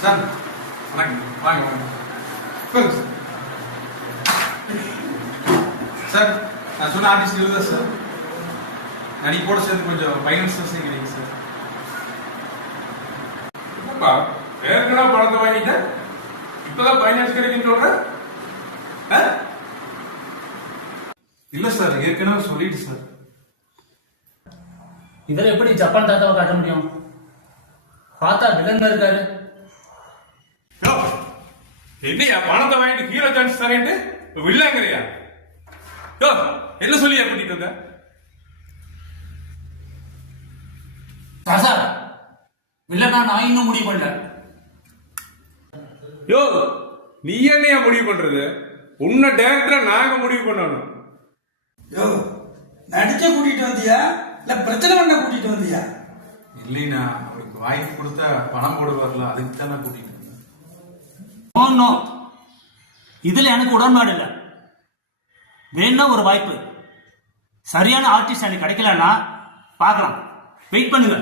Sir வணக்கம், வாங்க வாங்க உட்காருங்க சார். நான் சொன்ன ஆர்டிஸ்ட் இருந்தா சார், அன்னைக்கு கூட சேர்ந்து கொஞ்சம் ஃபைனான்ஸ் கிடைக்கும் சார். என்னப்பா ஏற்கனவே பணத்தை வாங்கிட்டேன், இப்பதான் ஃபைனான்ஸ் கிடைக்குன்னு சொல்ற? இல்ல சார், ஏற்கனவே சொல்லிட்டு சார். இதில் எப்படி ஜப்பான் தாத்தாவை காட்ட முடியும்? பார்த்தா வில்லன் இருக்காரு. என்னையா பணத்தை வாங்கிட்டு ஹீரோ சான்ஸ் தரேன்ட்டு வில்லங்கறியா? யோ என்ன சொல்லியா கூட்டிட்டு வந்த? சார் வில்லனா நான் இன்னும் முடிவு பண்ணல. யோ நீ என்னையா முடிவு பண்றது? உன்னை டைரக்டரா நாங்க முடிவு பண்ணணும். யோ நடிக்க கூட்டிட்டு வந்தியா இல்ல பிரச்சனை பண்ண கூட்டிட்டு வந்தியா? இல்லைண்ணா, அவருக்கு வாய்ப்பு கொடுத்தா பணம் போடுவார்ல, அதுக்கு தான் நான் கூட்டிட்டு வந்தேன். நோ, இதுல எனக்கு உடன்பாடு இல்லை. வேணா ஒரு வாய்ப்பு, சரியான ஆர்டிஸ்ட் எனக்கு கிடைக்கலன்னா பார்க்கலாம், வெயிட் பண்ணுங்க.